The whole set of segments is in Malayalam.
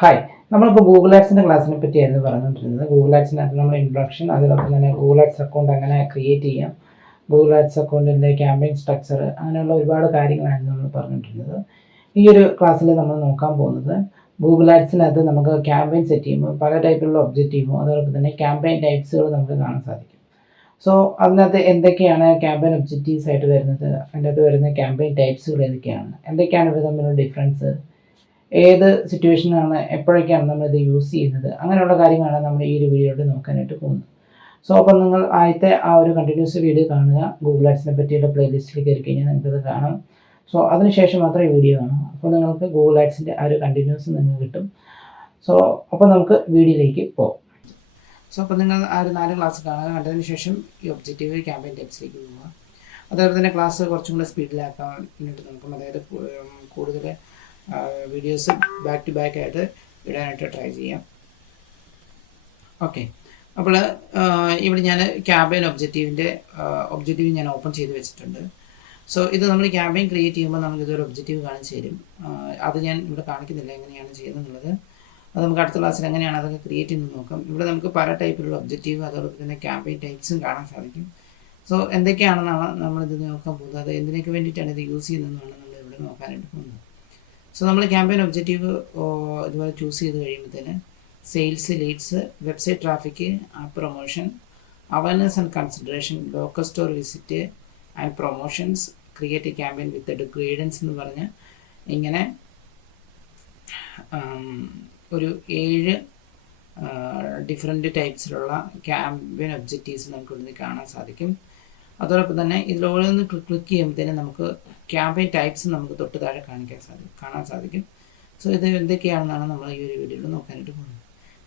ഹായ്, നമ്മളിപ്പോൾ ഗൂഗിൾ ആഡ്സിൻ്റെ ക്ലാസ്സിനെ പറ്റിയായിരുന്നു പറഞ്ഞുകൊണ്ടിരുന്നത്. ഗൂഗിൾ ആഡ്സിനകത്ത് നമ്മൾ ഇൻട്രൊഡക്ഷൻ, അതിനൊപ്പം തന്നെ ഗൂഗിൾ ആഡ്സ് അക്കൗണ്ട് എങ്ങനെ ക്രിയേറ്റ് ചെയ്യാം, ഗൂഗിൾ ആഡ്സ് അക്കൗണ്ടിൻ്റെ ക്യാമ്പയിൻ സ്ട്രക്ചർ, അങ്ങനെയുള്ള ഒരുപാട് കാര്യങ്ങളായിരുന്നു നമ്മൾ പറഞ്ഞുകൊണ്ടിരുന്നത്. ഈ ഒരു ക്ലാസ്സിൽ നമ്മൾ നോക്കാൻ പോകുന്നത് ഗൂഗിൾ ആഡ്സിനകത്ത് നമുക്ക് ക്യാമ്പയിൻ സെറ്റ് ചെയ്യുമ്പോൾ പല ടൈപ്പിലുള്ള ഒബ്ജക്റ്റീവും അതോടൊപ്പം തന്നെ ക്യാമ്പയിൻ ടൈപ്സുകൾ നമുക്ക് കാണാൻ സാധിക്കും. സോ അതിനകത്ത് എന്തൊക്കെയാണ് ക്യാമ്പയിൻ ഒബ്ജക്റ്റീവ്സ് ആയിട്ട് വരുന്നത്, അതിൻ്റെ അകത്ത് വരുന്ന ക്യാമ്പയിൻ ടൈപ്സുകൾ എന്തൊക്കെയാണ് ഇവ തമ്മിലുള്ള ഡിഫറൻസ്, ഏത് സിറ്റുവേഷനാണ്, എപ്പോഴൊക്കെയാണ് നമ്മളിത് യൂസ് ചെയ്യുന്നത്, അങ്ങനെയുള്ള കാര്യങ്ങളാണ് നമ്മൾ ഈ ഒരു വീഡിയോയിൽ നോക്കാനായിട്ട് പോകുന്നത്. സോ അപ്പം നിങ്ങൾ ആദ്യത്തെ ആ ഒരു കണ്ടിന്യൂസ് വീഡിയോ കാണുക. ഗൂഗിൾ ആഡ്സിനെ പറ്റിയുള്ള പ്ലേലിസ്റ്റിൽ കയറി കഴിഞ്ഞാൽ നിങ്ങൾക്കത് കാണാം. സോ അതിനുശേഷം മാത്രം ഈ വീഡിയോ കാണാം. അപ്പോൾ നിങ്ങൾക്ക് ഗൂഗിൾ ആഡ്സിൻ്റെ ആ ഒരു കണ്ടിന്യൂസ് നിങ്ങൾക്ക് കിട്ടും. സോ അപ്പോൾ നമുക്ക് വീഡിയോയിലേക്ക് പോകാം. സോ അപ്പോൾ നിങ്ങൾ ആ ഒരു 4 ക്ലാസ് കാണുക. കണ്ടതിന് ശേഷം ഈ ഒബ്ജക്റ്റീവ് ക്യാമ്പയിൻ ടൈപ്സിലേക്ക് പോവുക. അതേപോലെ തന്നെ ക്ലാസ് കുറച്ചും കൂടെ സ്പീഡിലാക്കാൻ വേണ്ടിയിട്ട് നോക്കും. അതായത് കൂടുതൽ വീഡിയോസ് ബാക്ക് ടു ബാക്ക് ആയിട്ട് ഇടാനായിട്ട് ട്രൈ ചെയ്യാം. ഓക്കെ, അപ്പോൾ ഇവിടെ ഞാൻ ക്യാമ്പയിൻ ഒബ്ജക്റ്റീവ് ഞാൻ ഓപ്പൺ ചെയ്ത് വെച്ചിട്ടുണ്ട്. സോ ഇത് നമ്മൾ ക്യാമ്പയിൻ ക്രിയേറ്റ് ചെയ്യുമ്പോൾ നമുക്കിതൊരു ഒബ്ജക്റ്റീവ് കാണിച്ചു തരും. അത് ഞാൻ ഇവിടെ കാണിക്കുന്നില്ല എങ്ങനെയാണ് ചെയ്യുന്നത്. അത് നമുക്ക് അടുത്ത ക്ലാസ്സിൽ എങ്ങനെയാണ് അതൊക്കെ ക്രിയേറ്റ് ചെയ്യുന്നത് നോക്കാം. ഇവിടെ നമുക്ക് പല ടൈപ്പിലുള്ള ഒബ്ജക്റ്റീവ് അതോടൊപ്പം തന്നെ ക്യാമ്പയിൻ ടൈപ്സും കാണാൻ സാധിക്കും. സോ എന്തൊക്കെയാണെന്നാണ് നമ്മളിത് നോക്കാൻ പോകുന്നത്, അത് എന്തിനൊക്കെ വേണ്ടിയിട്ടാണ് ഇത് യൂസ് ചെയ്യുന്നതെന്നാണ് നമ്മൾ ഇവിടെ നോക്കാനായിട്ട് പോകുന്നത്. സോ നമ്മൾ ക്യാമ്പയിൻ ഒബ്ജക്റ്റീവ് ഇതുപോലെ ചൂസ് ചെയ്ത് കഴിയുമ്പോഴത്തേന് sales, leads, website traffic, app promotion, awareness and consideration, local store visit and promotions, create a campaign with guidance എന്ന് പറഞ്ഞ് ഇങ്ങനെ ഒരു 7 ഡിഫറെൻറ്റ് ടൈപ്സിലുള്ള ക്യാമ്പയിൻ ഒബ്ജക്റ്റീവ്സ് നമുക്ക് ഇവിടുന്ന് കാണാൻ സാധിക്കും. അതോടൊപ്പം തന്നെ ഇതിലോരോന്ന് ക്ലിക്ക് ചെയ്യുമ്പോഴത്തേനും നമുക്ക് ക്യാമ്പയിൻ ടൈപ്സ് നമുക്ക് തൊട്ട് താഴെ കാണാൻ സാധിക്കും. സോ ഇത് എന്തൊക്കെയാണെന്നാണ് നമ്മൾ ഈ ഒരു വീഡിയോയിൽ നോക്കാനായിട്ട് പോകുന്നത്.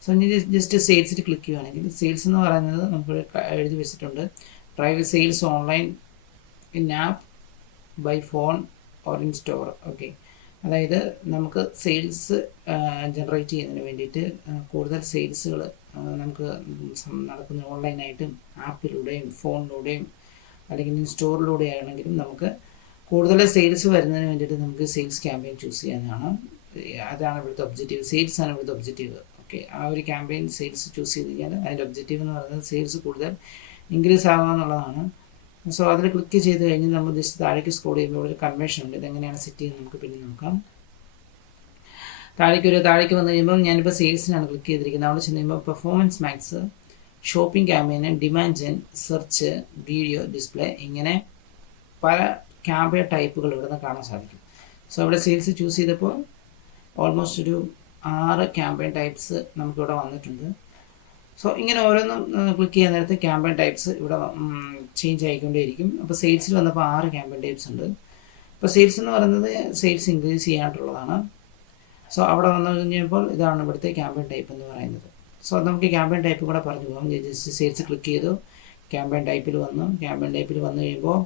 സോ ഇനി ജസ്റ്റ് സെയിൽസിൽ ക്ലിക്ക് ചെയ്യുകയാണെങ്കിൽ സെയിൽസ് എന്ന് പറയുന്നത് നമുക്ക് എഴുതി വെച്ചിട്ടുണ്ട്. Drive sales online in app, by phone or in store. Okay, അതായത് നമുക്ക് സെയിൽസ് ജനറേറ്റ് ചെയ്യുന്നതിന് വേണ്ടിയിട്ട് കൂടുതൽ സെയിൽസുകൾ നമുക്ക് നടക്കുന്ന ഓൺലൈനായിട്ടും ആപ്പിലൂടെയും ഫോണിലൂടെയും അല്ലെങ്കിൽ സ്റ്റോറിലൂടെ ആണെങ്കിലും നമുക്ക് കൂടുതൽ സെയിൽസ് വരുന്നതിന് വേണ്ടിയിട്ട് നമുക്ക് സെയിൽസ് ക്യാമ്പയിൻ ചൂസ് ചെയ്യാനാണ്. അതാണ് ഇവിടുത്തെ ഒബ്ജക്റ്റീവ്. സെയിൽസ് ആണ് ഇവിടുത്തെ ഒബ്ജക്റ്റീവ്. ഓക്കെ, ആ ഒരു ക്യാമ്പയിൻ സെയിൽസ് ചൂസ് ചെയ്ത് കഴിഞ്ഞാൽ അതിൻ്റെ ഒബ്ജക്റ്റീവ് എന്ന് പറയുന്നത് സെയിൽസ് കൂടുതൽ ഇൻക്രീസ് ആകുക എന്നുള്ളതാണ്. സോ അതിൽ ക്ലിക്ക് ചെയ്ത് കഴിഞ്ഞ് നമ്മൾ ജസ്റ്റ് താഴേക്ക് സ്ക്രോൾ ചെയ്യുമ്പോൾ ഒരു കൺവേർഷൻ ഉണ്ട്. ഇതെങ്ങനെയാണ് സെറ്റ് ചെയ്യുന്നത് നമുക്ക് പിന്നെ നോക്കാം. താഴേക്ക് വന്നു കഴിയുമ്പോൾ ഞാനിപ്പോൾ സെയിൽസിനാണ് ക്ലിക്ക് ചെയ്തിരിക്കുന്നത്. അവിടെ ചെന്ന് കഴിയുമ്പോൾ performance max, shopping campaign, demand gen, search, video, display, ഇങ്ങനെ പല ക്യാമ്പയിൻ ടൈപ്പുകൾ ഇവിടെ നിന്ന് കാണാൻ സാധിക്കും. സോ ഇവിടെ സെയിൽസ് ചൂസ് ചെയ്തപ്പോൾ ഓൾമോസ്റ്റ് ഒരു 6 ക്യാമ്പയിൻ ടൈപ്സ് നമുക്കിവിടെ വന്നിട്ടുണ്ട്. സോ ഇങ്ങനെ ഓരോന്നും ക്ലിക്ക് ചെയ്യാൻ നേരത്തെ ക്യാമ്പയിൻ ടൈപ്സ് ഇവിടെ ചേഞ്ച് ആയിക്കൊണ്ടേയിരിക്കും. അപ്പോൾ സെയിൽസിൽ വന്നപ്പോൾ 6 ക്യാമ്പയിൻ ടൈപ്സ് ഉണ്ട്. ഇപ്പോൾ സെയിൽസ് എന്ന് പറയുന്നത് സെയിൽസ് ഇൻക്രീസ് ചെയ്യാനായിട്ടുള്ളതാണ്. സോ അവിടെ വന്നു കഴിഞ്ഞപ്പോൾ ഇതാണ് ഇവിടുത്തെ ക്യാമ്പയിൻ ടൈപ്പ് എന്ന് പറയുന്നത്. സോ നമുക്ക് ക്യാമ്പയിൻ ടൈപ്പ് കൂടെ പറഞ്ഞു പോകാം. ജസ്റ്റ് സെയിൽസ് ക്ലിക്ക് ചെയ്തു, ക്യാമ്പയിൻ ടൈപ്പിൽ വന്നു. ക്യാമ്പയിൻ ടൈപ്പിൽ വന്നു കഴിയുമ്പോൾ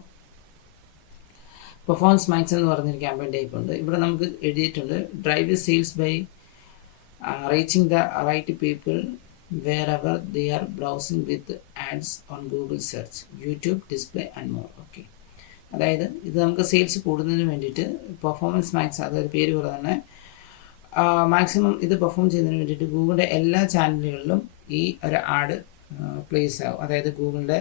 പെർഫോമൻസ് മാക്സ് എന്ന് പറഞ്ഞൊരു ക്യാമ്പയിൻ ടൈപ്പ് ഉണ്ട്. ഇവിടെ നമുക്ക് എഴുതിയിട്ടുണ്ട് drive sales by reaching the right people wherever they are browsing with ads on Google search, YouTube, display and more. Okay, അതായത് ഇത് നമുക്ക് സെയിൽസ് കൂടുന്നതിന് വേണ്ടിയിട്ട് പെർഫോമൻസ് മാക്സ്, അതായത് പേര് പോലെ തന്നെ മാക്സിമം ഇത് പെർഫോം ചെയ്യുന്നതിന് വേണ്ടിയിട്ട് ഗൂഗിളിൻ്റെ എല്ലാ ചാനലുകളിലും ഈ ഒരു ആഡ് പ്ലേസ് ആവും. അതായത് ഗൂഗിളിൻ്റെ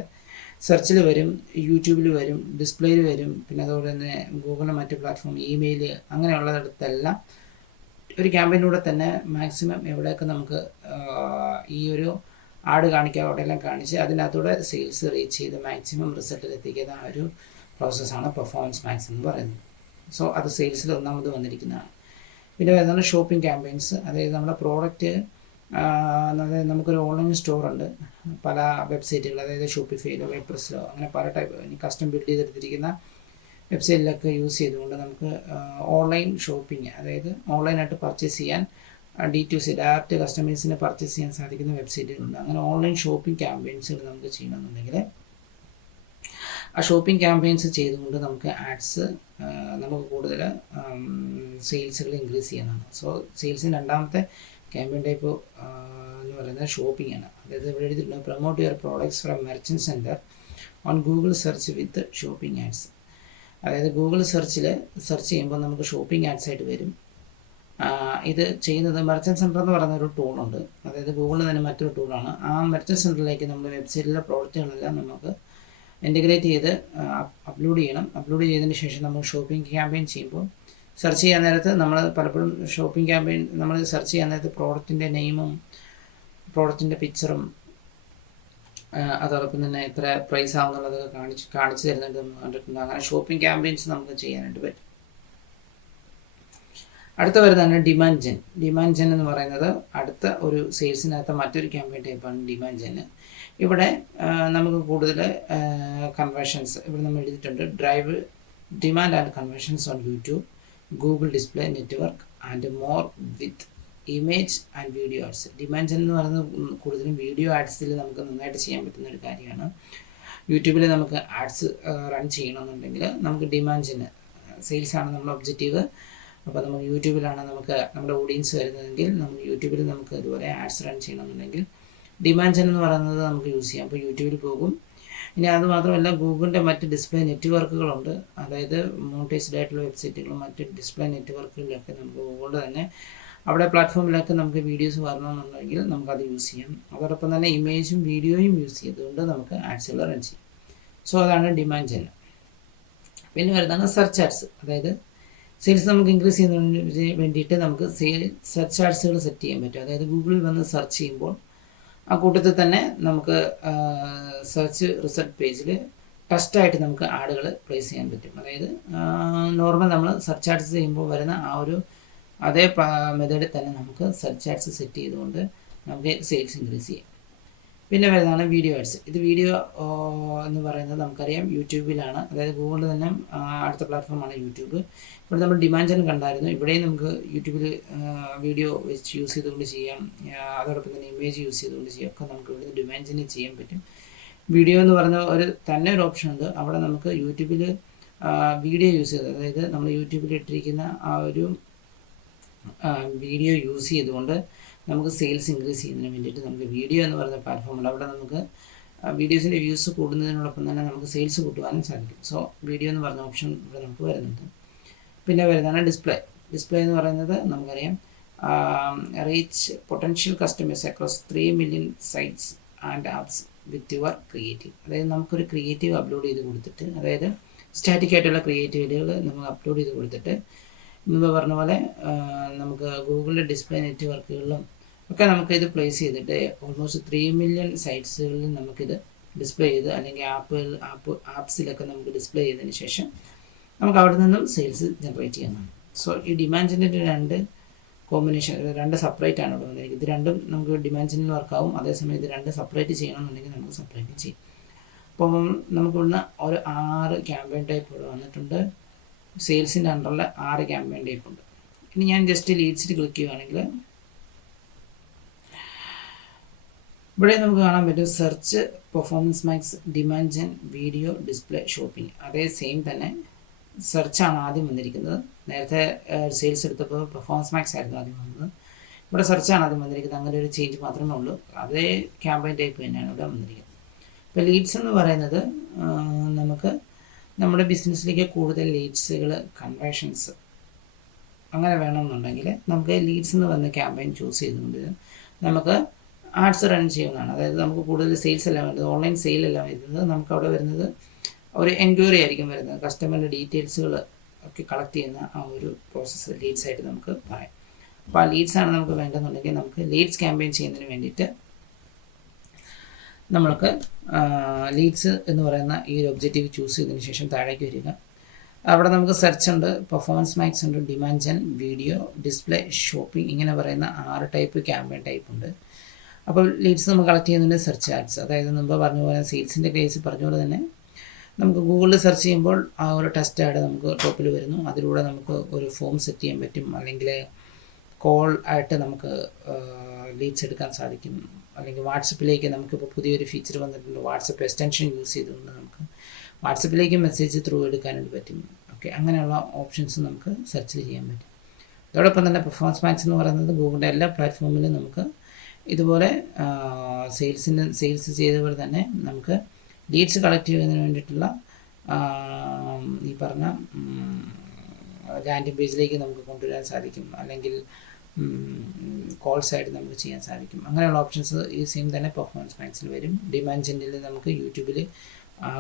സെർച്ചിൽ വരും, യൂട്യൂബിൽ വരും, ഡിസ്പ്ലേയിൽ വരും, പിന്നെ അതുപോലെ തന്നെ ഗൂഗിളിൻ്റെ മറ്റ് പ്ലാറ്റ്ഫോം, ഇമെയിൽ, അങ്ങനെയുള്ളിടത്തെല്ലാം ഒരു ക്യാമ്പയിനിലൂടെ തന്നെ മാക്സിമം എവിടെയൊക്കെ നമുക്ക് ഈ ഒരു ആഡ് കാണിക്കുക അവിടെയെല്ലാം കാണിച്ച് അതിനകത്തൂടെ സെയിൽസ് റീച്ച് ചെയ്ത് മാക്സിമം റിസൾട്ടിൽ എത്തിക്കുന്ന ആ ഒരു പ്രോസസ്സാണ് പെർഫോമൻസ് മാക്സ് എന്ന് പറയുന്നത്. സോ അത് സെയിൽസിൽ ഒന്നാമത് വന്നിരിക്കുന്നതാണ്. പിന്നെ വരുന്നത് ഷോപ്പിംഗ് ക്യാമ്പയിൻസ്. അതായത് നമ്മുടെ പ്രോഡക്റ്റ്, അതായത് നമുക്കൊരു ഓൺലൈൻ സ്റ്റോറുണ്ട്, പല വെബ്സൈറ്റുകൾ, അതായത് ഷോപ്പിഫൈയിലോ വൈപ്രസ്സിലോ അങ്ങനെ പല ടൈപ്പ് കസ്റ്റം ബിൽഡ് ചെയ്തെടുത്തിരിക്കുന്ന വെബ്സൈറ്റിലൊക്കെ യൂസ് ചെയ്തുകൊണ്ട് നമുക്ക് ഓൺലൈൻ ഷോപ്പിംഗ്, അതായത് ഓൺലൈനായിട്ട് പർച്ചേസ് ചെയ്യാൻ D2C ഡയറക്റ്റ് കസ്റ്റമേഴ്സിനെ പർച്ചേസ് ചെയ്യാൻ സാധിക്കുന്ന വെബ്സൈറ്റുകളുണ്ട്. അങ്ങനെ ഓൺലൈൻ ഷോപ്പിംഗ് ക്യാമ്പയിൻസുകൾ നമുക്ക് ചെയ്യണമെന്നുണ്ടെങ്കിൽ ആ ഷോപ്പിംഗ് ക്യാമ്പയിൻസ് ചെയ്തുകൊണ്ട് നമുക്ക് ആഡ്സ് നമുക്ക് കൂടുതൽ സെയിൽസുകൾ ഇൻക്രീസ് ചെയ്യുന്നതാണ്. സോ സെയിൽസിന് രണ്ടാമത്തെ ക്യാമ്പയിൻ ടൈപ്പ് എന്ന് പറയുന്നത് ഷോപ്പിംഗ് ആണ്. അതായത് ഇവിടെ എഴുതിയിട്ടുണ്ട് promote your products from merchant centre on Google search with shopping ads. അതായത് ഗൂഗിൾ സെർച്ച് ചെയ്യുമ്പോൾ നമുക്ക് ഷോപ്പിംഗ് ആഡ്സ് ആയിട്ട് വരും. ഇത് ചെയ്യുന്നത് മെർച്ചൻറ്റ് സെൻറ്റർ എന്ന് പറയുന്ന ഒരു ടൂളുണ്ട്. അതായത് ഗൂഗിളിൽ തന്നെ മറ്റൊരു ടൂളാണ്. ആ മെർച്ചൻറ്റ് സെൻറ്ററിലേക്ക് നമ്മുടെ വെബ്സൈറ്റിലെ പ്രോഡക്റ്റുകളെല്ലാം നമുക്ക് ഇൻറ്റഗ്രേറ്റ് ചെയ്ത് അപ്ലോഡ് ചെയ്യണം. അപ്ലോഡ് ചെയ്തതിന് ശേഷം നമ്മൾ ഷോപ്പിംഗ് ക്യാമ്പയിൻ ചെയ്യുമ്പോൾ സെർച്ച് ചെയ്യാൻ നേരത്ത് നമ്മൾ പലപ്പോഴും ഷോപ്പിംഗ് ക്യാമ്പയിൻ നമ്മൾ സെർച്ച് ചെയ്യാൻ നേരത്ത് പ്രോഡക്റ്റിൻ്റെ നെയിമും പ്രോഡക്റ്റിൻ്റെ പിക്ചറും അതോടൊപ്പം തന്നെ എത്ര പ്രൈസ് ആവുന്നുള്ളതൊക്കെ കാണിച്ചു തരുന്നുണ്ട് നമ്മൾ കണ്ടിട്ടുണ്ട്. അങ്ങനെ ഷോപ്പിംഗ് ക്യാമ്പയിൻസ് നമുക്ക് ചെയ്യാനായിട്ട് പറ്റും. അടുത്ത വരുന്നതാണ് ഡിമാൻഡ് ജെൻ. ഡിമാൻഡ് ജെൻ എന്ന് പറയുന്നത് അടുത്ത ഒരു സെയിൽസിനകത്ത് മറ്റൊരു ക്യാമ്പയിൻ ടൈപ്പാണ് ഡിമാൻഡ് ജെൻ. ഇവിടെ നമുക്ക് കൂടുതൽ കൺവേർഷൻസ് ഇവിടെ നമ്മൾ എഴുതിയിട്ടുണ്ട്. Drive demand and conversions on YouTube, Google display network and more with image and video ads. Demand gen എന്ന് പറയുന്നത് കൂടുതലും വീഡിയോ ആഡ്സിൽ നമുക്ക് നന്നായിട്ട് ചെയ്യാൻ പറ്റുന്ന ഒരു കാര്യമാണ്. യൂട്യൂബിൽ നമുക്ക് ആഡ്സ് റൺ ചെയ്യണമെന്നുണ്ടെങ്കിൽ നമുക്ക് ഡിമാൻഡ് ജെൻ സെയിൽസാണ് നമ്മുടെ ഒബ്ജക്റ്റീവ്. അപ്പോൾ നമ്മൾ യൂട്യൂബിലാണ് നമുക്ക് നമ്മുടെ ഓഡിയൻസ് വരുന്നതെങ്കിൽ നമുക്ക് യൂട്യൂബിൽ നമുക്ക് ഇതുപോലെ ആഡ്സ് റൺ ചെയ്യണമെന്നുണ്ടെങ്കിൽ ഡിമാൻഡ് ജെൻ എന്ന് പറയുന്നത് നമുക്ക് യൂസ് ചെയ്യാം. അപ്പോൾ യൂട്യൂബിൽ പോകും. ഇനി അത് മാത്രമല്ല ഗൂഗിളിൻ്റെ മറ്റ് ഡിസ്പ്ലേ നെറ്റ്വർക്കുകളുണ്ട്. അതായത് മോണിറ്റൈസ്ഡ് ആയിട്ടുള്ള വെബ്സൈറ്റുകളും മറ്റ് ഡിസ്പ്ലേ നെറ്റ്വർക്കുകളിലൊക്കെ നമുക്ക് ഗൂഗിളിൽ തന്നെ അവിടെ പ്ലാറ്റ്ഫോമിലൊക്കെ നമുക്ക് വീഡിയോസ് വരണമെന്നുണ്ടെങ്കിൽ നമുക്കത് യൂസ് ചെയ്യാം. അതോടൊപ്പം തന്നെ ഇമേജും വീഡിയോയും യൂസ് ചെയ്തുകൊണ്ട് നമുക്ക് ആഡ്സുകൾ റൺ ചെയ്യാം. സോ അതാണ് ഡിമാൻഡ് ജെൻ. പിന്നെ വരുന്നതാണ് സെർച്ച് ആഡ്സ്. അതായത് സെയിൽസ് നമുക്ക് ഇൻക്രീസ് ചെയ്യുന്നതിന് വേണ്ടിയിട്ട് നമുക്ക് സെർച്ച് ആഡ്സുകൾ സെറ്റ് ചെയ്യാൻ പറ്റും. അതായത് ഗൂഗിളിൽ വന്ന് സെർച്ച് ചെയ്യുമ്പോൾ ആ കൂട്ടത്തിൽ തന്നെ നമുക്ക് സെർച്ച് റിസൾട്ട് പേജിൽ ടെസ്റ്റായിട്ട് നമുക്ക് ആഡുകൾ പ്ലേസ് ചെയ്യാൻ പറ്റും. അതായത് നോർമൽ നമ്മൾ സെർച്ച് ആഡ്സ് ചെയ്യുമ്പോൾ വരുന്ന ആ ഒരു അതേ മെത്തേഡിൽ തന്നെ നമുക്ക് സെർച്ച് ആഡ്സ് സെറ്റ് ചെയ്തുകൊണ്ട് നമുക്ക് സെയിൽസ് ഇൻക്രീസ് ചെയ്യാം. പിന്നെ വരുന്നതാണ് വീഡിയോ ആഡ്സ്. ഇത് വീഡിയോ എന്ന് പറയുന്നത് നമുക്കറിയാം യൂട്യൂബിലാണ്. അതായത് ഗൂഗിളിൽ തന്നെ അടുത്ത പ്ലാറ്റ്ഫോമാണ് യൂട്യൂബ്. ഇവിടെ നമ്മൾ ഡിമാൻഡ് ജെൻ കണ്ടായിരുന്നു. ഇവിടെയും നമുക്ക് യൂട്യൂബിൽ വീഡിയോ വെച്ച് യൂസ് ചെയ്തുകൊണ്ട് ചെയ്യാം. അതോടൊപ്പം തന്നെ ഇമേജ് യൂസ് ചെയ്തുകൊണ്ട് ചെയ്യാം. ഒക്കെ നമുക്ക് ഇവിടെ ഡിമാൻഡ് ജെന്നിൽ ചെയ്യാൻ പറ്റും. വീഡിയോ എന്ന് പറയുന്ന ഒരു ഓപ്ഷൻ ഉണ്ട്. അവിടെ നമുക്ക് യൂട്യൂബിൽ വീഡിയോ യൂസ് ചെയ്ത്, അതായത് നമ്മൾ യൂട്യൂബിൽ ഇട്ടിരിക്കുന്ന ആ ഒരു വീഡിയോ യൂസ് ചെയ്തുകൊണ്ട് നമുക്ക് സെയിൽസ് ഇൻക്രീസ് ചെയ്യുന്നതിന് വേണ്ടിയിട്ട് നമുക്ക് വീഡിയോ എന്ന് പറയുന്ന പ്ലാറ്റ്ഫോമുണ്ട്. അവിടെ നമുക്ക് വീഡിയോസിൻ്റെ വ്യൂസ് കൂടുന്നതിനോടൊപ്പം തന്നെ നമുക്ക് സെയിൽസ് കൂട്ടുവാനും സാധിക്കും. സോ വീഡിയോ എന്ന് പറയുന്ന ഓപ്ഷൻ ഇവിടെ നമുക്ക് വരുന്നുണ്ട്. പിന്നെ വരുന്നതാണ് ഡിസ്പ്ലേ. ഡിസ്പ്ലേ എന്ന് പറയുന്നത് നമുക്കറിയാം reach potential customers across 3 million sites and apps with your creative. അതായത് നമുക്കൊരു ക്രിയേറ്റീവ് അപ്ലോഡ് ചെയ്ത് കൊടുത്തിട്ട്, അതായത് സ്റ്റാറ്റിക് ആയിട്ടുള്ള ക്രിയേറ്റിവിറ്റികൾ നമുക്ക് അപ്ലോഡ് ചെയ്ത് കൊടുത്തിട്ട് മുമ്പ് പറഞ്ഞ പോലെ നമുക്ക് ഗൂഗിളിൻ്റെ ഡിസ്പ്ലേ നെറ്റ്വർക്കുകളിലും ഒക്കെ നമുക്കിത് പ്ലേസ് ചെയ്തിട്ട് ഓൾമോസ്റ്റ് 3 million സൈറ്റ്സുകളിൽ നമുക്കിത് ഡിസ്പ്ലേ ചെയ്ത്, അല്ലെങ്കിൽ ആപ്സിലൊക്കെ നമുക്ക് ഡിസ്പ്ലേ ചെയ്തതിന് ശേഷം നമുക്ക് അവിടെ നിന്നും സെയിൽസ് ജനറേറ്റ് ചെയ്യുന്നതാണ്. സോ ഈ ഡിമാൻഡ് ജെന്നിൻ്റെ രണ്ട് കോമ്പിനേഷൻ, രണ്ട് സെപ്പറേറ്റ് ആണ് ഇവിടെ വന്നിരിക്കുന്നത്. ഇത് രണ്ടും നമുക്ക് ഡിമാൻഡ് ജെന്നിൽ വർക്കാവും. അതേസമയം ഇത് രണ്ട് സെപ്പറേറ്റ് ചെയ്യണമെന്നുണ്ടെങ്കിൽ നമുക്ക് സെപ്പറേറ്റ് ചെയ്യും. അപ്പം നമുക്കിവിടുന്ന് ഒരു 6 ക്യാമ്പയിൻ ടൈപ്പ് ഇവിടെ വന്നിട്ടുണ്ട്. സെയിൽസിൻ്റെ അണ്ടറിൽ 6 ക്യാമ്പയിൻ ടൈപ്പ് ഉണ്ട്. ഇനി ഞാൻ ജസ്റ്റ് ലീഡ്സിൽ ക്ലിക്ക് ചെയ്യുകയാണെങ്കിൽ ഇവിടെ നമുക്ക് കാണാൻ പറ്റും search, performance max, demand gen, video, display, shopping. അതേ സെയിം തന്നെ സെർച്ചാണ് ആദ്യം വന്നിരിക്കുന്നത്. നേരത്തെ സെയിൽസ് എടുത്തപ്പോൾ പെർഫോമൻസ് മാക്സ് ആയിരുന്നു ആദ്യം വന്നത്. ഇവിടെ സെർച്ചാണ് ആദ്യം വന്നിരിക്കുന്നത്. അങ്ങനെ ഒരു ചേഞ്ച് മാത്രമേ ഉള്ളൂ. അതേ ക്യാമ്പയിൻ ടൈപ്പ് തന്നെയാണ് ഇവിടെ വന്നിരിക്കുന്നത്. ഇപ്പോൾ ലീഡ്സ് എന്ന് പറയുന്നത് നമുക്ക് നമ്മുടെ ബിസിനസ്സിലേക്ക് കൂടുതൽ ലീഡ്സുകൾ, കൺവേർഷൻസ് അങ്ങനെ വേണമെന്നുണ്ടെങ്കിൽ നമുക്ക് ലീഡ്സ് എന്ന് പറയുന്ന ക്യാമ്പയിൻ ചൂസ് ചെയ്തുകൊണ്ട് നമുക്ക് ആഡ്സ് റൺ ചെയ്യുന്നതാണ്. അതായത് നമുക്ക് കൂടുതൽ സെയിൽസ് അല്ല വേണ്ടത്, ഓൺലൈൻ സെയിലല്ല വരുന്നത്. നമുക്ക് അവിടെ വരുന്നത് ഒരു എൻക്വയറി ആയിരിക്കും വരുന്നത്. കസ്റ്റമറിൻ്റെ ഡീറ്റെയിൽസുകൾ ഒക്കെ കളക്ട് ചെയ്യുന്ന ആ ഒരു പ്രോസസ്സ് ലീഡ്സ് ആയിട്ട് നമുക്ക് പറയാം. അപ്പോൾ ആ ലീഡ്സാണ് നമുക്ക് വേണ്ടതെന്നുണ്ടെങ്കിൽ നമുക്ക് ലീഡ്സ് ക്യാമ്പയിൻ ചെയ്യുന്നതിന് വേണ്ടിയിട്ട് നമ്മൾക്ക് ലീഡ്സ് എന്ന് പറയുന്ന ഈ ഒരു ഒബ്ജക്റ്റീവ് ചൂസ് ചെയ്തതിന് ശേഷം താഴേക്ക് വരിക. അവിടെ നമുക്ക് സെർച്ച് ഉണ്ട്, പെർഫോമൻസ് മാക്സ് ഉണ്ട്, demand gen, video, display, shopping, ഇങ്ങനെ പറയുന്ന 6 ടൈപ്പ് ക്യാമ്പയിൻ ടൈപ്പ് ഉണ്ട്. അപ്പോൾ ലീഡ്സ് നമുക്ക് കളക്ട് ചെയ്യുന്നുണ്ട് സെർച്ച് ആഡ്സ്. അതായത് മുമ്പ് പറഞ്ഞ പോലെ സെയിൽസിൻ്റെ കേസ് പറഞ്ഞ പോലെ തന്നെ നമുക്ക് ഗൂഗിളിൽ സെർച്ച് ചെയ്യുമ്പോൾ ആ ഒരു ടെസ്റ്റ് ആഡ് നമുക്ക് ടോപ്പിൽ വരുന്നു. അതിലൂടെ നമുക്ക് ഒരു ഫോം സെറ്റ് ചെയ്യാൻ പറ്റും, അല്ലെങ്കിൽ കോൾ ആയിട്ട് നമുക്ക് ലീഡ്സ് എടുക്കാൻ സാധിക്കും. അല്ലെങ്കിൽ വാട്സപ്പിലേക്ക് നമുക്കിപ്പോൾ പുതിയൊരു ഫീച്ചർ വന്നിട്ടുണ്ട്, വാട്സപ്പ് എക്സ്റ്റൻഷൻ യൂസ് ചെയ്തുകൊണ്ട് നമുക്ക് വാട്സപ്പിലേക്ക് മെസ്സേജ് ത്രൂ എടുക്കാനായിട്ട് പറ്റും. ഓക്കെ, അങ്ങനെയുള്ള ഓപ്ഷൻസ് നമുക്ക് സെർച്ചിൽ ചെയ്യാൻ പറ്റും. അതോടൊപ്പം തന്നെ പെർഫോമൻസ് മാക്സ് എന്ന് പറയുന്നത് ഗൂഗിളിൻ്റെ എല്ലാ പ്ലാറ്റ്ഫോമിലും നമുക്ക് ഇതുപോലെ സെയിൽസ് ചെയ്ത പോലെ തന്നെ നമുക്ക് ലീഡ്സ് കളക്ട് ചെയ്യുന്നതിന് വേണ്ടിയിട്ടുള്ള ഈ പറഞ്ഞ ലാൻഡിംഗ് പേജിലേക്ക് നമുക്ക് കൊണ്ടുവരാൻ സാധിക്കും, അല്ലെങ്കിൽ കോൾസ് ആയിട്ട് നമുക്ക് ചെയ്യാൻ സാധിക്കും. അങ്ങനെയുള്ള ഓപ്ഷൻസ് ഈ സെയിം തന്നെ പെർഫോമൻസ് മാക്സിൽ വരും. ഡിമാൻഡ് ജെന്നിൽ നമുക്ക് യൂട്യൂബിൽ,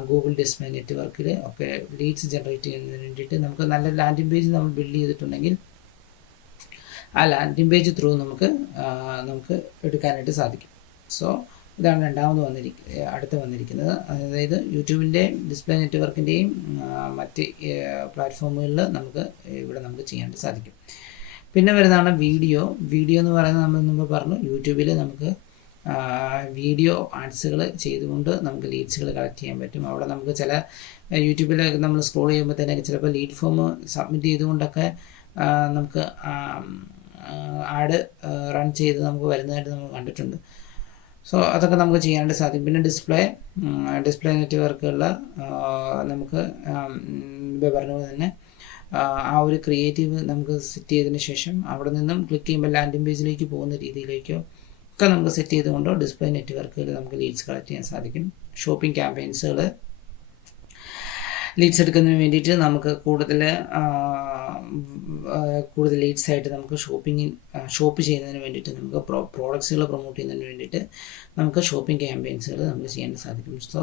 ഗൂഗിൾ ഡിസ്പ്ലേ നെറ്റ്വർക്കിൽ ഒക്കെ ലീഡ്സ് ജനറേറ്റ് ചെയ്യുന്നതിന് വേണ്ടിയിട്ട് നമുക്ക് നല്ല ലാൻഡിംഗ് പേജ് നമ്മൾ ബിൽഡ് ചെയ്തിട്ടുണ്ടെങ്കിൽ ആ ലാൻഡിംഗ് പേജ് ത്രൂ നമുക്ക് എടുക്കാനായിട്ട് സാധിക്കും. സോ ഇതാണ് അടുത്ത് വന്നിരിക്കുന്നത്. അതായത് യൂട്യൂബിൻ്റെ ഡിസ്പ്ലേ നെറ്റ്വർക്കിൻ്റെയും മറ്റ് പ്ലാറ്റ്ഫോമുകളിൽ ഇവിടെ നമുക്ക് ചെയ്യാനായിട്ട് സാധിക്കും. പിന്നെ വരുന്നതാണ് വീഡിയോ എന്ന് പറയുന്നത് നമ്മൾ മുമ്പ് പറഞ്ഞു, യൂട്യൂബിൽ നമുക്ക് വീഡിയോ ആഡ്സുകൾ ചെയ്തുകൊണ്ട് നമുക്ക് ലീഡ്സുകൾ കളക്ട് ചെയ്യാൻ പറ്റും. അവിടെ നമുക്ക് ചില യൂട്യൂബിൽ നമ്മൾ സ്ക്രോൾ ചെയ്യുമ്പോൾ തന്നെ ചിലപ്പോൾ ലീഡ് ഫോം സബ്മിറ്റ് ചെയ്തുകൊണ്ടൊക്കെ നമുക്ക് ആഡ് റൺ ചെയ്ത് നമുക്ക് വരുന്നതായിട്ട് നമ്മൾ കണ്ടിട്ടുണ്ട്. സോ അതൊക്കെ നമുക്ക് ചെയ്യാനായിട്ട് സാധിക്കും. പിന്നെ ഡിസ്പ്ലേ നെറ്റ്വർക്കുകളിൽ നമുക്ക് പറഞ്ഞ പോലെ തന്നെ ആ ഒരു ക്രിയേറ്റീവ് നമുക്ക് സെറ്റ് ചെയ്തതിന് ശേഷം അവിടെ നിന്നും ക്ലിക്ക് ചെയ്യുമ്പോൾ ലാൻഡിംഗ് പേജിലേക്ക് പോകുന്ന രീതിയിലേക്കോ ഒക്കെ നമുക്ക് സെറ്റ് ചെയ്തുകൊണ്ടോ ഡിസ്പ്ലേ നെറ്റ്വർക്കുകൾ നമുക്ക് ലീഡ്സ് കളക്ട് ചെയ്യാൻ സാധിക്കും. ഷോപ്പിംഗ് ക്യാമ്പയിൻസുകൾ ലീഡ്സ് എടുക്കുന്നതിന് വേണ്ടിയിട്ട് നമുക്ക് കൂടുതൽ ലീഡ്സ് ആയിട്ട് നമുക്ക് ഷോപ്പ് ചെയ്യുന്നതിന് വേണ്ടിയിട്ട് നമുക്ക് പ്രോഡക്ട്സുകൾ പ്രൊമോട്ട് ചെയ്യുന്നതിന് വേണ്ടിയിട്ട് നമുക്ക് ഷോപ്പിംഗ് ക്യാമ്പയിൻസുകൾ നമുക്ക് ചെയ്യാൻ സാധിക്കും. സോ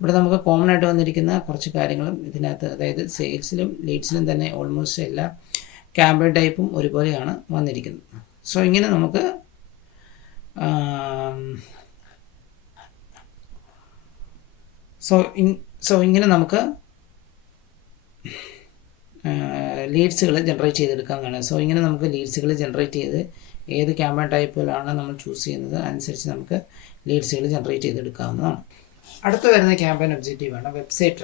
ഇവിടെ നമുക്ക് കോമൺ ആയിട്ട് വന്നിരിക്കുന്ന കുറച്ച് കാര്യങ്ങളും ഇതിനകത്ത്, അതായത് സെയിൽസിലും ലീഡ്സിലും തന്നെ ഓൾമോസ്റ്റ് എല്ലാ ക്യാമ്പയിൻ ടൈപ്പും ഒരുപോലെയാണ് വന്നിരിക്കുന്നത്. സോ ഇങ്ങനെ നമുക്ക് ഇങ്ങനെ നമുക്ക് ലീഡ്സുകൾ ജനറേറ്റ് ചെയ്തെടുക്കാവുന്നതാണ്. സോ ഇങ്ങനെ നമുക്ക് ലീഡ്സുകൾ ജനറേറ്റ് ചെയ്ത് ഏത് ക്യാമ്പയിൻ ടൈപ്പിലാണ് നമ്മൾ ചൂസ് ചെയ്യുന്നത് അനുസരിച്ച് നമുക്ക് ലീഡ്സുകൾ ജനറേറ്റ് ചെയ്തെടുക്കാവുന്നതാണ്. അടുത്ത് വരുന്ന ക്യാമ്പയിൻ ഒബ്ജക്റ്റീവാണ് വെബ്സൈറ്റ്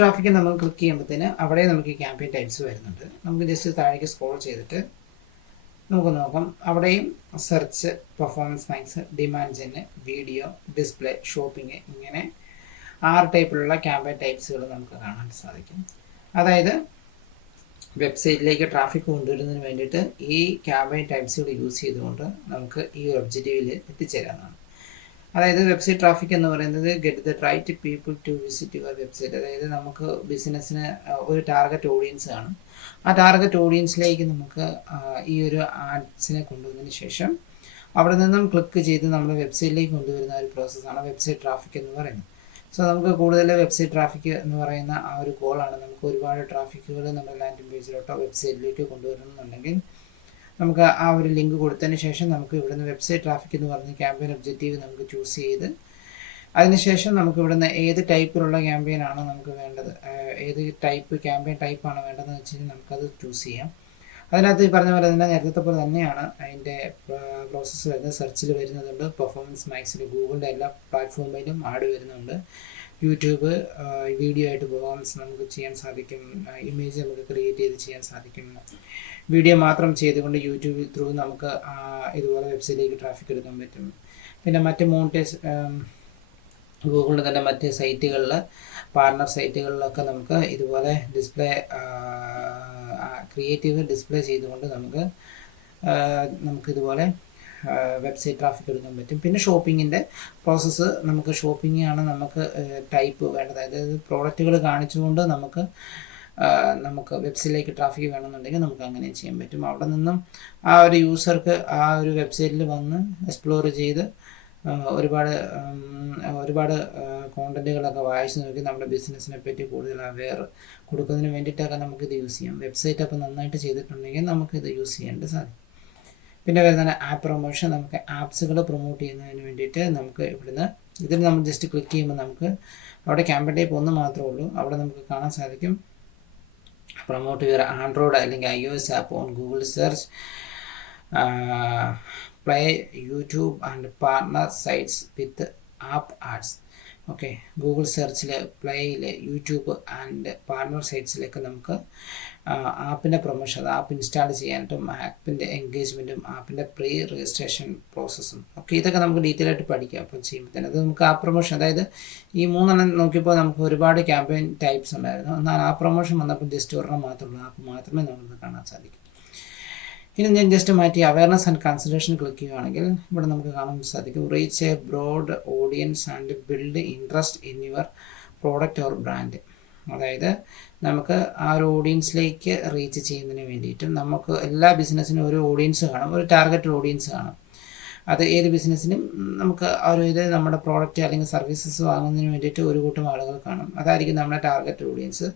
ട്രാഫിക് നമ്മൾ ക്ലിക്ക് ചെയ്യുമ്പോഴത്തേന് അവിടെ നമുക്ക് ഈ ക്യാമ്പയിൻ ടൈപ്സ് വരുന്നുണ്ട്. നമുക്ക് ജസ്റ്റ് താഴേക്ക് സ്ക്രോൾ ചെയ്തിട്ട് നമുക്ക് നോക്കാം. അവിടെയും search, performance max, demand gen, video, display, shopping, ഇങ്ങനെ 6 ടൈപ്പിലുള്ള ക്യാമ്പയിൻ ടൈപ്സുകൾ നമുക്ക് കാണാൻ സാധിക്കും. അതായത് വെബ്സൈറ്റിലേക്ക് ട്രാഫിക് കൊണ്ടുവരുന്നതിന് വേണ്ടിയിട്ട് ഈ ക്യാമ്പയിൻ ടൈപ്സുകൾ യൂസ് ചെയ്തുകൊണ്ട് നമുക്ക് ഈ ഒരു ഒബ്ജക്റ്റീവിൽ എത്തിച്ചേരാവുന്നതാണ്. അതായത് വെബ്സൈറ്റ് ട്രാഫിക് എന്ന് പറയുന്നത് get the right people to visit your website. അതായത് നമുക്ക് ബിസിനസ്സിന് ഒരു ടാർഗറ്റ് ഓഡിയൻസ് ആണ്. ആ ടാർഗറ്റ് ഓഡിയൻസിലേക്ക് നമുക്ക് ഈ ഒരു ആഡ്സിനെ കൊണ്ടുവന്നതിന് ശേഷം അവിടെ നിന്നും ക്ലിക്ക് ചെയ്ത് നമ്മുടെ വെബ്സൈറ്റിലേക്ക് കൊണ്ടുവരുന്ന ഒരു പ്രോസസ്സാണ് വെബ്സൈറ്റ് ട്രാഫിക് എന്ന് പറയുന്നത്. സോ നമുക്ക് കൂടുതൽ വെബ്സൈറ്റ് ട്രാഫിക് എന്ന് പറയുന്ന ആ ഒരു ഗോളാണ്. നമുക്ക് ഒരുപാട് ട്രാഫിക്കുകൾ നമ്മുടെ ലാൻഡിംഗ് പേജിലോട്ടോ വെബ്സൈറ്റിലേക്ക് കൊണ്ടുവരണമെന്നുണ്ടെങ്കിൽ നമുക്ക് ആ ഒരു ലിങ്ക് കൊടുത്തതിന് ശേഷം നമുക്ക് ഇവിടുന്ന് വെബ്സൈറ്റ് ട്രാഫിക് എന്ന് പറഞ്ഞ ക്യാമ്പയിൻ ഒബ്ജക്റ്റീവ് നമുക്ക് ചൂസ് ചെയ്ത് അതിനുശേഷം നമുക്ക് ഇവിടുന്ന് ഏത് ടൈപ്പിലുള്ള ക്യാമ്പയിനാണ് നമുക്ക് വേണ്ടത്, ഏത് ക്യാമ്പയിൻ ടൈപ്പാണ് വേണ്ടതെന്ന് വെച്ച് കഴിഞ്ഞാൽ നമുക്കത് ചൂസ് ചെയ്യാം. അതിനകത്ത് ഈ പറഞ്ഞ പോലെ തന്നെ നേരത്തെ പോലെ തന്നെയാണ് അതിൻ്റെ പ്രോസസ്സ് വരുന്നത്. സെർച്ചിൽ വരുന്നതുണ്ട്, പെർഫോമൻസ് മാക്സിൽ ഗൂഗിളിൻ്റെ എല്ലാ പ്ലാറ്റ്ഫോമിലും ആഡ് വരുന്നുണ്ട്. യൂട്യൂബ് വീഡിയോ ആയിട്ട് പെർഫോമൻസ് നമുക്ക് ചെയ്യാൻ സാധിക്കും. ഇമേജ് നമുക്ക് ക്രിയേറ്റ് ചെയ്ത് ചെയ്യാൻ സാധിക്കും. വീഡിയോ മാത്രം ചെയ്തുകൊണ്ട് യൂട്യൂബ് ത്രൂ നമുക്ക് ഇതുപോലെ വെബ്സൈറ്റിലേക്ക് ട്രാഫിക് എടുക്കാൻ പറ്റും. പിന്നെ മറ്റ് ഗൂഗിളിൻ്റെ തന്നെ മറ്റ് സൈറ്റുകളിൽ, പാർട്ണർ സൈറ്റുകളിലൊക്കെ നമുക്ക് ഇതുപോലെ ക്രിയേറ്റീവ് ഡിസ്പ്ലേ ചെയ്തുകൊണ്ട് നമുക്കിതുപോലെ വെബ്സൈറ്റ് ട്രാഫിക് എടുക്കാൻ പറ്റും. പിന്നെ ഷോപ്പിങ്ങിൻ്റെ പ്രോസസ്സ്, ഷോപ്പിംഗ് ആണ് നമുക്ക് ടൈപ്പ് വേണ്ടത്. അതായത് പ്രോഡക്റ്റുകൾ കാണിച്ചുകൊണ്ട് നമുക്ക് വെബ്സൈറ്റിലേക്ക് ട്രാഫിക് വേണമെന്നുണ്ടെങ്കിൽ നമുക്ക് അങ്ങനെ ചെയ്യാൻ പറ്റും. അവിടെ നിന്നും ആ ഒരു യൂസർക്ക് ആ ഒരു വെബ്സൈറ്റിൽ വന്ന് എക്സ്പ്ലോർ ചെയ്ത് ഒരുപാട് കോണ്ടന്റുകളൊക്കെ വായിച്ച് നോക്കി നമ്മുടെ ബിസിനസ്സിനെ പറ്റി കൂടുതൽ അവെയർ കൊടുക്കുന്നതിന് വേണ്ടിയിട്ടൊക്കെ നമുക്കിത് യൂസ് ചെയ്യാം. വെബ്സൈറ്റ് അപ്പോൾ നന്നായിട്ട് ചെയ്തിട്ടുണ്ടെങ്കിൽ നമുക്കിത് യൂസ് ചെയ്യാനായിട്ട് സാധിക്കും. പിന്നെ വരുന്ന ആപ്പ് പ്രൊമോഷൻ, നമുക്ക് ആപ്സുകൾ പ്രൊമോട്ട് ചെയ്യുന്നതിന് വേണ്ടിയിട്ട് നമുക്ക് ഇതിൽ നമ്മൾ ജസ്റ്റ് ക്ലിക്ക് ചെയ്യുമ്പോൾ നമുക്ക് അവിടെ ക്യാമ്പയിൻ ടൈപ്പ് ഒന്ന് മാത്രമേ ഉള്ളൂ. അവിടെ നമുക്ക് കാണാൻ സാധിക്കും പ്രൊമോട്ട് യുവർ ആൻഡ്രോയിഡ് അല്ലെങ്കിൽ iOS app on Google search, play YouTube and partner sites with app ads. Okay, Google സെർച്ചിൽ, പ്ലേയിൽ, യൂട്യൂബ് ആൻഡ് പാർട്ണർ സൈറ്റ്സിലേക്ക് നമുക്ക് ആപ്പിൻ്റെ പ്രൊമോഷൻ, ആപ്പ് ഇൻസ്റ്റാൾ ചെയ്യാനായിട്ടും ആപ്പിൻ്റെ എൻഗേജ്മെൻറ്റും ആപ്പിൻ്റെ പ്രീ രജിസ്ട്രേഷൻ പ്രോസസ്സും ഒക്കെ ഇതൊക്കെ നമുക്ക് ഡീറ്റെയിൽ ആയിട്ട് പഠിക്കാം. അപ്പം ചെയ്യുമ്പോൾ തന്നെ അത് നമുക്ക് ആപ്പ് പ്രൊമോഷൻ, അതായത് ഈ 3 നോക്കിയപ്പോൾ നമുക്ക് ഒരുപാട് ക്യാമ്പയിൻ ടൈപ്സ് ഉണ്ടായിരുന്നു. എന്നാൽ ആപ്പ് പ്രൊമോഷൻ വന്നപ്പോൾ ജസ്റ്റ് ഒരെണ്ണം മാത്രമുള്ള ആപ്പ് മാത്രമേ നമുക്ക് കാണാൻ സാധിക്കും. ഇനി ഞാൻ ജസ്റ്റ് മാറ്റി അവയർനെസ് ആൻഡ് കൺസിഡറേഷൻ ക്ലിക്ക് ചെയ്യുകയാണെങ്കിൽ ഇവിടെ നമുക്ക് കാണാൻ സാധിക്കും reach a broad audience and build interest in your product or brand. അതായത് നമുക്ക് ആ ഒരു ഓഡിയൻസിലേക്ക് റീച്ച് ചെയ്യുന്നതിന് വേണ്ടിയിട്ടും നമുക്ക് എല്ലാ ബിസിനസ്സിനും ഒരു ഓഡിയൻസ് കാണും, ഒരു ടാർഗറ്റഡ് ഓഡിയൻസ് കാണും. അത് ഏത് ബിസിനസ്സിനും നമുക്ക് ആ ഒരു ഇത് നമ്മുടെ പ്രോഡക്റ്റ് അല്ലെങ്കിൽ സർവീസസ് വാങ്ങുന്നതിന് വേണ്ടിയിട്ട് ഒരു കൂട്ടം ആളുകൾ കാണും. അതായിരിക്കും നമ്മുടെ ടാർഗറ്റ് ഓഡിയൻസ്.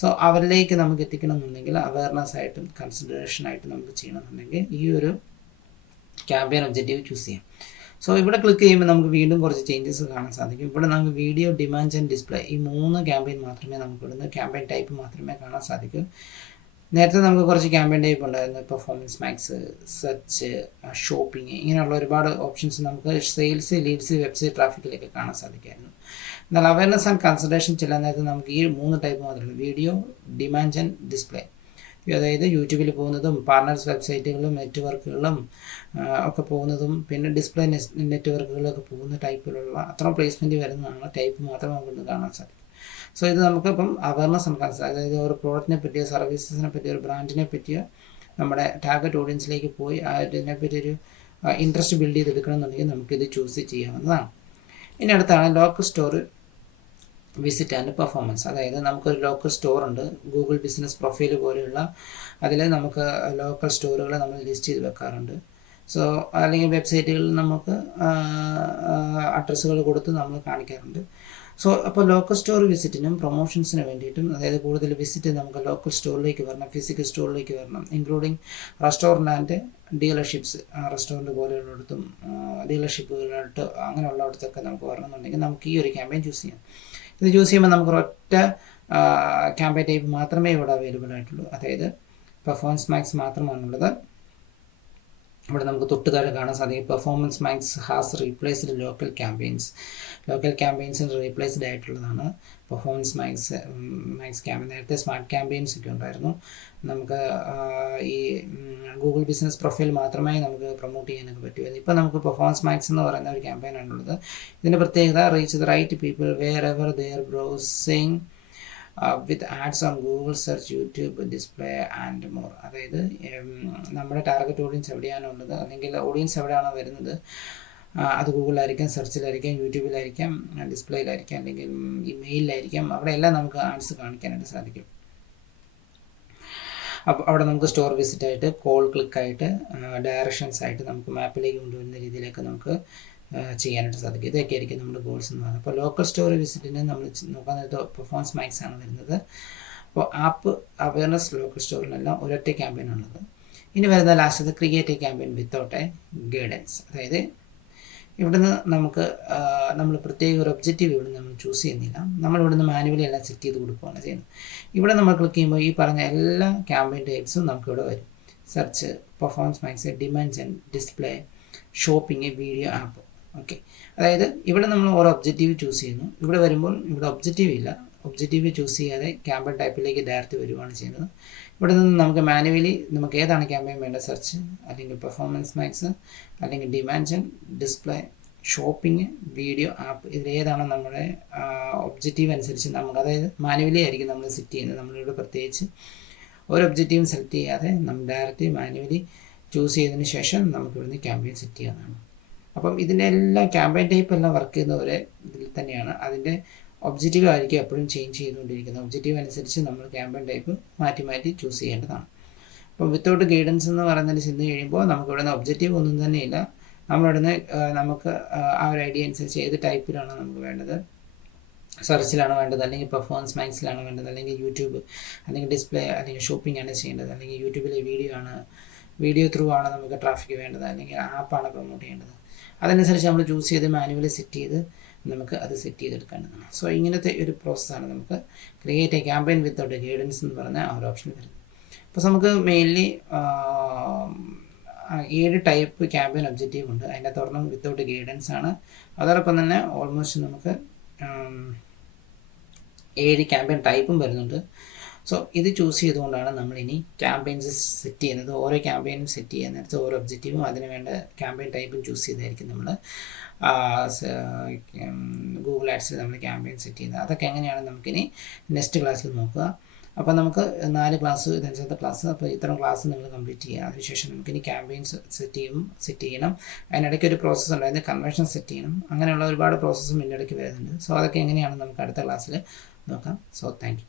സോ അവരിലേക്ക് നമുക്ക് എത്തിക്കണമെന്നുണ്ടെങ്കിൽ അവയർനെസ് ആയിട്ടും കൺസിഡറേഷനായിട്ടും നമുക്ക് ചെയ്യണമെന്നുണ്ടെങ്കിൽ ഈ ഒരു ക്യാമ്പയിൻ ഒബ്ജക്റ്റീവ് ചൂസ് ചെയ്യാം. സോ ഇവിടെ ക്ലിക്ക് ചെയ്യുമ്പോൾ നമുക്ക് വീണ്ടും കുറച്ച് ചേഞ്ചസ് കാണാൻ സാധിക്കും. ഇവിടെ നമുക്ക് വീഡിയോ, ഡിമാൻഡ് ആൻഡ് ഡിസ്പ്ലേ, ഈ 3 ക്യാമ്പയിൻ മാത്രമേ നമുക്ക് ഇവിടുന്ന് ക്യാമ്പയിൻ ടൈപ്പ് മാത്രമേ കാണാൻ സാധിക്കൂ. നേരത്തെ നമുക്ക് കുറച്ച് ക്യാമ്പയിൻ ടൈപ്പ് ഉണ്ടായിരുന്നു, പെർഫോമൻസ് മാക്സ്, സെർച്ച്, ഷോപ്പിംഗ്, ഇങ്ങനെയുള്ള ഒരുപാട് ഓപ്ഷൻസ് നമുക്ക് സെയിൽസ്, ലീഡ്സ്, വെബ്സൈറ്റ് ട്രാഫിക്കിലേക്ക് കാണാൻ സാധിക്കുമായിരുന്നു. എന്നാൽ അവയർനെസ് ആൻഡ് കൺസിഡറേഷൻ ചില നേരത്തെ നമുക്ക് ഈ 3 ടൈപ്പ് മാത്രമേ, വീഡിയോ, ഡിമാൻഡ് ആൻഡ് ഡിസ്പ്ലേ, അതായത് യൂട്യൂബിൽ പോകുന്നതും പാർട്ണേഴ്സ് വെബ്സൈറ്റുകളും നെറ്റ്വർക്കുകളും ഒക്കെ പോകുന്നതും പിന്നെ ഡിസ്പ്ലേ നെറ്റ്വർക്കുകളൊക്കെ പോകുന്ന ടൈപ്പിലുള്ള അത്ര പ്ലേസ്മെൻറ്റ് വരുന്നതാണ് ടൈപ്പ് മാത്രമേ നമുക്ക് കാണാൻ സാധിക്കും. സോ ഇത് നമുക്കിപ്പം അവയർനെസ് നമുക്ക് അതായത് ഒരു പ്രോഡക്റ്റിനെ പറ്റിയോ സർവീസസിനെ പറ്റിയോ ഒരു ബ്രാൻഡിനെ പറ്റിയോ നമ്മുടെ ടാർഗറ്റ് ഓഡിയൻസിലേക്ക് പോയി അതിനെപ്പറ്റി ഒരു ഇൻട്രസ്റ്റ് ബിൽഡ് ചെയ്തെടുക്കണമെന്നുണ്ടെങ്കിൽ നമുക്കിത് ചൂസ് ചെയ്യാവുന്നതാണ്. ഇനി അടുത്താണ് local store visit and performance. അതായത് നമുക്കൊരു ലോക്കൽ സ്റ്റോർ ഉണ്ട്, ഗൂഗിൾ ബിസിനസ് പ്രൊഫൈൽ പോലെയുള്ള അതിൽ നമുക്ക് ലോക്കൽ സ്റ്റോറുകൾ നമ്മൾ ലിസ്റ്റ് ചെയ്ത് വെക്കാറുണ്ട്. സോ അല്ലെങ്കിൽ വെബ്സൈറ്റുകളിൽ നമുക്ക് അഡ്രസ്സുകൾ കൊടുത്ത് നമ്മൾ കാണിക്കാറുണ്ട്. സോ അപ്പോൾ ലോക്കൽ സ്റ്റോർ വിസിറ്റിനും പ്രൊമോഷൻസിന് വേണ്ടിയിട്ടും, അതായത് കൂടുതൽ വിസിറ്റ് നമുക്ക് ലോക്കൽ സ്റ്റോറിലേക്ക് വരണം, ഫിസിക്കൽ സ്റ്റോറിലേക്ക് വരണം, ഇൻക്ലൂഡിങ് റെസ്റ്റോറൻറ്റ് ആൻഡ് ഡീലർഷിപ്സ്, റെസ്റ്റോറൻറ്റ് പോലെയുള്ളിടത്തും ഡീലർഷിപ്പുകളായിട്ട് അങ്ങനെയുള്ളിടത്തൊക്കെ നമുക്ക് വരണമെന്നുണ്ടെങ്കിൽ നമുക്ക് ഈ ഒരു ക്യാമ്പയിൻ ചൂസ് ചെയ്യാം. ഇത് ചൂസ് ചെയ്യുമ്പോൾ നമുക്ക് ഒറ്റ ക്യാമ്പയിൻ ടൈപ്പ് മാത്രമേ ഇവിടെ അവൈലബിൾ ആയിട്ടുള്ളൂ, അതായത് പെർഫോമൻസ് മാക്സ് മാത്രമാണുള്ളത്. ഇവിടെ നമുക്ക് തൊട്ട് താഴെ കാണാൻ സാധിക്കും, performance max has replaced local campaigns replaced ആയിട്ടുള്ളതാണ് പെർഫോമൻസ് മാക്സ് ക്യാമ്പയിൻ. നേരത്തെ സ്മാർട്ട് ക്യാമ്പയിൻസ് ഒക്കെ ഉണ്ടായിരുന്നു, നമുക്ക് ഈ ഗൂഗിൾ ബിസിനസ് പ്രൊഫൈൽ മാത്രമേ നമുക്ക് പ്രൊമോട്ട് ചെയ്യാനൊക്കെ പറ്റുമായിരുന്നു. ഇപ്പോൾ നമുക്ക് പെർഫോമൻസ് മാക്സ് എന്ന് പറയുന്ന ഒരു ക്യാമ്പയിനാണുള്ളത്. ഇതിൻ്റെ പ്രത്യേകത reach the right people wherever they are browsing with ads on Google search, YouTube, display and more. അതായത് നമ്മുടെ ടാർഗറ്റ് ഓഡിയൻസ് എവിടെയാണോ ഉള്ളത് അല്ലെങ്കിൽ ഓഡിയൻസ് എവിടെയാണോ വരുന്നത് അത് ഗൂഗിളിലായിരിക്കാം, സെർച്ചിലായിരിക്കാം, യൂട്യൂബിലായിരിക്കാം, ഡിസ്പ്ലേയിലായിരിക്കാം, അല്ലെങ്കിൽ ഇമെയിലായിരിക്കാം, അവിടെയെല്ലാം നമുക്ക് ആഡ്സ് കാണിക്കാനായിട്ട് സാധിക്കും. അപ്പോൾ അവിടെ നമുക്ക് സ്റ്റോർ വിസിറ്റായിട്ട്, കോൾ ക്ലിക്കായിട്ട്, ഡയറക്ഷൻസ് ആയിട്ട് നമുക്ക് മാപ്പിലേക്ക് കൊണ്ടുവരുന്ന രീതിയിലേക്ക് നമുക്ക് ചെയ്യാനായിട്ട് സാധിക്കും. ഇതൊക്കെ ആയിരിക്കും നമ്മുടെ ഗോൾസ് എന്ന് പറയുന്നത്. അപ്പോൾ ലോക്കൽ സ്റ്റോർ വിസിറ്റിന് നമ്മൾ നോക്കാൻ നേരത്തെ പെർഫോമൻസ് മാക്സ് ആണ് വരുന്നത്. അപ്പോൾ ആപ്പ് അവയർനെസ് ലോക്കൽ സ്റ്റോറിനെല്ലാം ഒരൊറ്റ ക്യാമ്പയിനാണുള്ളത്. ഇനി വരുന്ന ലാസ്റ്റത് create a campaign without a guidance. അതായത് ഇവിടുന്ന് നമുക്ക് നമ്മൾ പ്രത്യേക ഒരു ഒബ്ജക്റ്റീവ് ഇവിടുന്ന് നമ്മൾ ചൂസ് ചെയ്യുന്നില്ല, നമ്മളിവിടുന്ന് മാനുവലി എല്ലാം സെറ്റ് ചെയ്ത് കൊടുക്കുകയാണ് ചെയ്യുന്നത്. ഇവിടെ നമ്മൾ ക്ലിക്ക് ചെയ്യുമ്പോൾ ഈ പറഞ്ഞ എല്ലാ ക്യാമ്പയിൻ ടൈപ്സും നമുക്കിവിടെ വരും. Search, performance max, demand gen, display, shopping, video, app. Okay, അതായത് ഇവിടെ നമ്മൾ ഓരോ ഒബ്ജക്റ്റീവ് ചൂസ് ചെയ്യുന്നു. ഇവിടെ വരുമ്പോൾ ഇവിടെ ഒബ്ജക്റ്റീവ് ഇല്ല, ഒബ്ജക്റ്റീവ് ചൂസ് ചെയ്യാതെ ക്യാമ്പയിൻ ടൈപ്പിലേക്ക് ഡയറക്റ്റ് വരുവാണ് ചെയ്യുന്നത്. ഇവിടെ നിന്ന് നമുക്ക് മാനുവലി നമുക്ക് ഏതാണ് ക്യാമ്പയിൻ വേണ്ടത്, സെർച്ച് അല്ലെങ്കിൽ പെർഫോമൻസ് മാക്സ് അല്ലെങ്കിൽ demand gen, display, shopping, video, app, ഇതിലേതാണ് നമ്മുടെ ഒബ്ജക്റ്റീവ് അനുസരിച്ച് നമുക്ക്, അതായത് മാനുവലി ആയിരിക്കും നമ്മൾ സെറ്റ് ചെയ്യുന്നത്. നമ്മളിവിടെ പ്രത്യേകിച്ച് ഒരു ഒബ്ജക്റ്റീവും സെലക്ട് ചെയ്യാതെ നമ്മൾ ഡയറക്റ്റ് മാനുവലി ചൂസ് ചെയ്തതിന് ശേഷം നമുക്ക് ഇവിടുന്ന് ക്യാമ്പയിൻ സെറ്റ് ചെയ്യാവുന്നതാണ്. അപ്പം ഇതിൻ്റെ എല്ലാം ക്യാമ്പയിൻ ടൈപ്പ് എല്ലാം വർക്ക് ചെയ്യുന്ന ഒരേ ഇതിൽ തന്നെയാണ്. അതിൻ്റെ ഒബ്ജക്റ്റീവ് ആയിരിക്കും എപ്പോഴും ചേഞ്ച് ചെയ്തുകൊണ്ടിരിക്കുന്നത്. ഒബ്ജക്റ്റീവ് അനുസരിച്ച് നമ്മൾ ക്യാമ്പയിൻ ടൈപ്പ് മാറ്റി മാറ്റി ചൂസ് ചെയ്യേണ്ടതാണ്. അപ്പം വിത്തൗട്ട് ഗൈഡൻസ് എന്ന് പറയുന്നതിന് ചെന്ന് കഴിയുമ്പോൾ നമുക്ക് ഇവിടുന്ന് ഒബ്ജക്റ്റീവ് ഒന്നും തന്നെയില്ല. നമ്മളിവിടുന്ന് നമുക്ക് ആ ഒരു ഐഡിയ അനുസരിച്ച് ഏത് ടൈപ്പിലാണ് നമുക്ക് വേണ്ടത്, സെർച്ചിലാണ് വേണ്ടത്, അല്ലെങ്കിൽ പെർഫോമൻസ് മാക്സിലാണ് വേണ്ടത്, അല്ലെങ്കിൽ യൂട്യൂബ്, അല്ലെങ്കിൽ ഡിസ്പ്ലേ, അല്ലെങ്കിൽ ഷോപ്പിംഗ് ആണ് ചെയ്യേണ്ടത്, അല്ലെങ്കിൽ യൂട്യൂബിലെ വീഡിയോ ത്രൂ ആണ് നമുക്ക് ട്രാഫിക് വേണ്ടത്, അല്ലെങ്കിൽ ആപ്പാണ് പ്രൊമോട്ട് ചെയ്യേണ്ടത്, അതനുസരിച്ച് നമ്മൾ ചൂസ് ചെയ്ത് മാനുവലി സെറ്റ് ചെയ്ത് നമുക്ക് അത് സെറ്റ് ചെയ്തെടുക്കേണ്ടതാണ്. സോ ഇങ്ങനത്തെ ഒരു പ്രോസസ്സാണ് നമുക്ക് create a campaign without guidance എന്ന് പറഞ്ഞ ആ ഒരു ഓപ്ഷൻ വരുന്നത്. അപ്പോൾ നമുക്ക് മെയിൻലി 7 ടൈപ്പ് ക്യാമ്പയിൻ ഒബ്ജക്റ്റീവ് ഉണ്ട്. അതിൻ്റെ തുറന്നും വിത്തൗട്ട് ഗൈഡൻസ് ആണ്. അതോടൊപ്പം തന്നെ ഓൾമോസ്റ്റ് നമുക്ക് 7 ക്യാമ്പയിൻ ടൈപ്പും വരുന്നുണ്ട്. സോ ഇത് ചൂസ് ചെയ്തുകൊണ്ടാണ് നമ്മളിനി ക്യാമ്പയിൻസ് സെറ്റ് ചെയ്യുന്നത്. ഓരോ ക്യാമ്പയിനും സെറ്റ് ചെയ്യാൻ നേരത്തെ ഓരോ ഒബ്ജക്റ്റീവും അതിന് വേണ്ട ക്യാമ്പയിൻ ടൈപ്പും ചൂസ് ചെയ്തായിരിക്കും നമ്മൾ ഗൂഗിൾ ആഡ്സിൽ നമ്മൾ ക്യാമ്പയിൻ സെറ്റ് ചെയ്യുന്നത്. അതൊക്കെ എങ്ങനെയാണ് നമുക്കിനി നെക്സ്റ്റ് ക്ലാസ്സിൽ നോക്കുക. അപ്പോൾ നമുക്ക് 4 ക്ലാസ്, ഇത് 5ാമത്തെ ക്ലാസ്. അപ്പോൾ ഇത്തരം ക്ലാസ് നിങ്ങൾ കംപ്ലീറ്റ് ചെയ്യുക. അതിനുശേഷം നമുക്കിനി ക്യാമ്പയിൻസ് സെറ്റ് ചെയ്യണം. അതിനിടയ്ക്ക് ഒരു പ്രോസസ്സ് ഉണ്ട്, അതിന് കൺവേർഷൻ സെറ്റ് ചെയ്യണം. അങ്ങനെയുള്ള ഒരുപാട് പ്രോസസ്സും ഇതിനിടയ്ക്ക് വരുന്നുണ്ട്. സോ അതൊക്കെ എങ്ങനെയാണ് നമുക്ക് അടുത്ത ക്ലാസ്സിൽ നോക്കാം. So thank you.